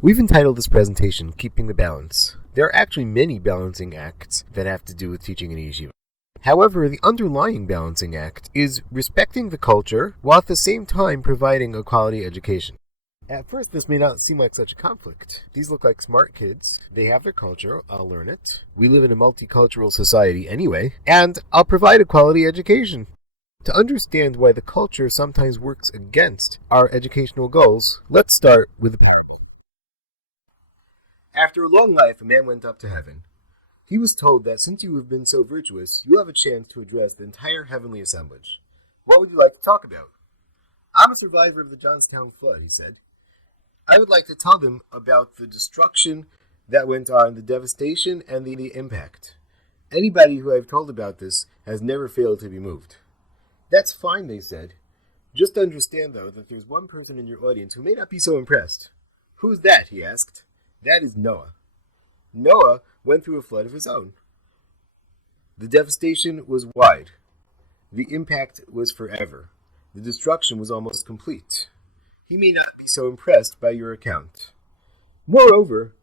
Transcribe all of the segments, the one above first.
We've entitled this presentation, Keeping the Balance. There are actually many balancing acts that have to do with teaching in a yeshiva. However, the underlying balancing act is respecting the culture while at the same time providing a quality education. At first, this may not seem like such a conflict. These look like smart kids. They have their culture. I'll learn it. We live in a multicultural society anyway, and I'll provide a quality education. To understand why the culture sometimes works against our educational goals, let's start with a parable. After a long life, a man went up to heaven. He was told that since you have been so virtuous, you have a chance to address the entire heavenly assemblage. What would you like to talk about? I'm a survivor of the Johnstown flood, he said. I would like to tell them about the destruction that went on, the devastation, and the impact. Anybody who I've told about this has never failed to be moved. That's fine, they said. Just understand, though, that there's one person in your audience who may not be so impressed. Who's that? He asked. That is Noah. Noah went through a flood of his own. The devastation was wide. The impact was forever. The destruction was almost complete. He may not be so impressed by your account. Moreover,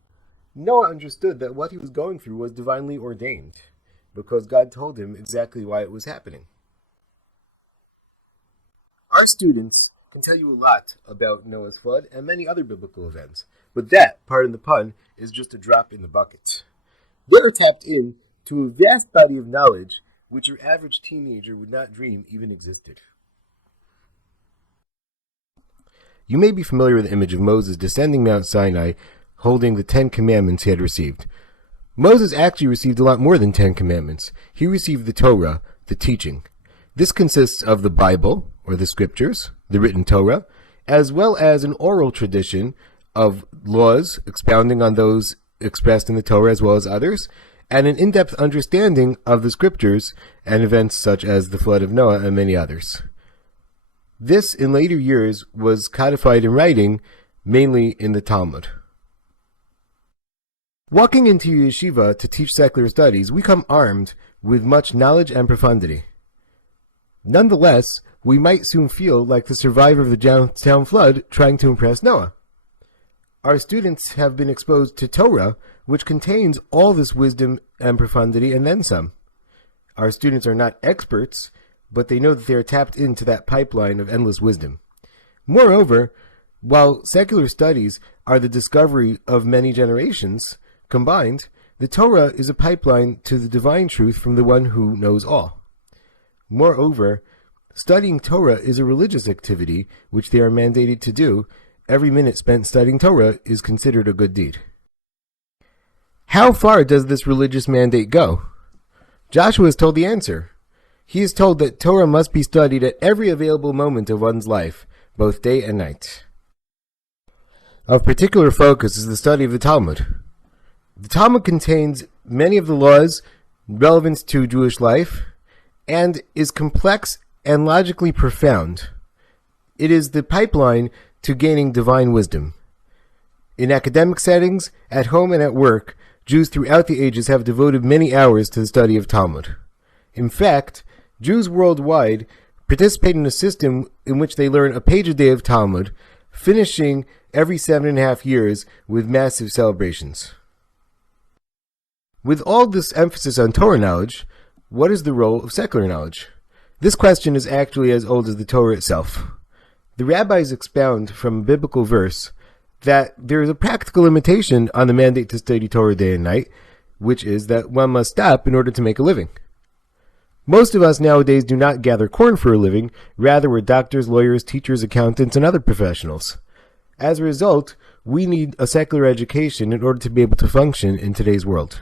Noah understood that what he was going through was divinely ordained, because God told him exactly why it was happening. Our students can tell you a lot about Noah's flood and many other biblical events, but that, pardon the pun, is just a drop in the bucket. They are tapped in to a vast body of knowledge which your average teenager would not dream even existed. You may be familiar with the image of Moses descending Mount Sinai holding the 10 Commandments he had received. Moses actually received a lot more than 10 Commandments. He received the Torah, the teaching. This consists of the Bible, or the Scriptures, the written Torah, as well as an oral tradition of laws expounding on those expressed in the Torah as well as others, and an in-depth understanding of the Scriptures and events such as the flood of Noah and many others. This, in later years, was codified in writing, mainly in the Talmud. Walking into yeshiva to teach secular studies, we come armed with much knowledge and profundity. Nonetheless, we might soon feel like the survivor of the Johnstown flood trying to impress Noah. Our students have been exposed to Torah, which contains all this wisdom and profundity and then some. Our students are not experts, but they know that they are tapped into that pipeline of endless wisdom. Moreover, while secular studies are the discovery of many generations combined, the Torah is a pipeline to the divine truth from the one who knows all. Moreover, studying Torah is a religious activity which they are mandated to do. Every minute spent studying Torah is considered a good deed. How far does this religious mandate go? Joshua is told the answer. He is told that Torah must be studied at every available moment of one's life, both day and night. Of particular focus is the study of the Talmud. The Talmud contains many of the laws relevant to Jewish life and is complex and logically profound. It is the pipeline to gaining divine wisdom. In academic settings, at home and at work, Jews throughout the ages have devoted many hours to the study of Talmud. In fact, Jews worldwide participate in a system in which they learn a page a day of Talmud, finishing every 7.5 years with massive celebrations. With all this emphasis on Torah knowledge, what is the role of secular knowledge? This question is actually as old as the Torah itself. The rabbis expound from a biblical verse that there is a practical limitation on the mandate to study Torah day and night, which is that one must stop in order to make a living. Most of us nowadays do not gather corn for a living, rather we're doctors, lawyers, teachers, accountants, and other professionals. As a result, we need a secular education in order to be able to function in today's world.